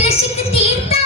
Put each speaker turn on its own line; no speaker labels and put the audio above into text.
ബീവിക്ക് ലക്ഷ്യക്ക്